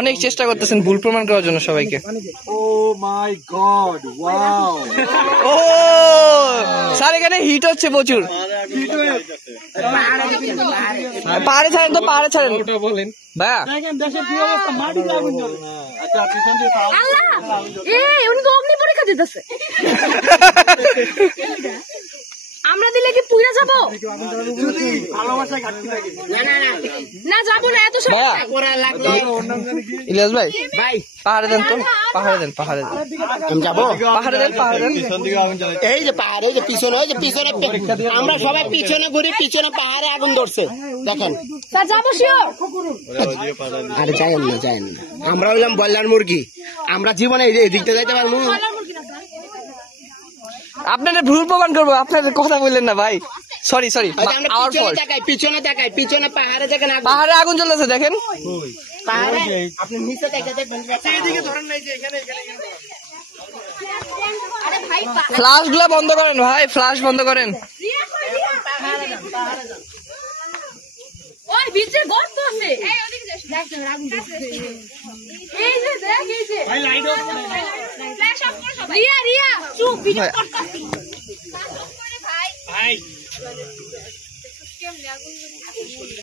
অনেক চেষ্টা করতেছেন ভুল প্রমাণ করার জন্য সবাইকে। ও মাই গড, ওয়াও। ও স্যার এখানে হিট হচ্ছে প্রচুর। পাহাড়ে ছাড়েন তো, পাহাড়ে ছাড়েন বলেন ভাইয়া। দেশের কি অবস্থা, মাটিতে আগুন জ্বলে। আচ্ছা পিছন দিয়ে উনি তো অগ্নি পরীক্ষা দিতেছে। আমরা দিলে কি পুইরা যাবো? যদি ভালোবাসায় ঘাটতি থাকে না যাবো না, এত সময় ইলিয়াস ভাই পাহাড়ে দেন তো, পাহাড়ে দেন, পাহাড়ে দেন, যাবো পাহাড়ে দেন, পাহাড়ে দেন। পিছন দিকে আগুন জ্বলে। এই যে পাহাড়ে, এই যে পিছনে, ওই যে পিছনে আমরা সবাই পিছনে ঘুরি, পিছনে পাহাড়ে আগুন ধরছে দেখেন। তা যাবো শিওর। আরে যাইেন না, যাইেন না, আমরা হইলাম বল্লার মুরগি, আমরা জীবনে এদিকটা যাইতে পারবো। আপনারা ভুল প্রমাণ করবো, আপনাদের কথা বললেন না ভাই। Sorry sorry, hour fault. পিছনে তাকাই, পিছনে পাহাড়ে দেখেন, পাহাড়ে আগুন জ্বলেছে দেখেন। পাহাড়ে আপনি নিচে দেখে দেখবেন, এইদিকে ধরেন না, এই যে এখানে এখানে ফ্লাশ গুলা বন্ধ করেন ভাই, ফ্লাশ বন্ধ করেন। ওই ভিতরে গর্ত আছে, এই ওদিকে যাস, দেখ না আগুন জ্বলছে। এই যে দেখ, এই যে ভাই লাইট অফ ফ্ল্যাশ অফ করে সবাই। রিয়া রিয়া চুপ, ভিডিও করতেছি ভাই।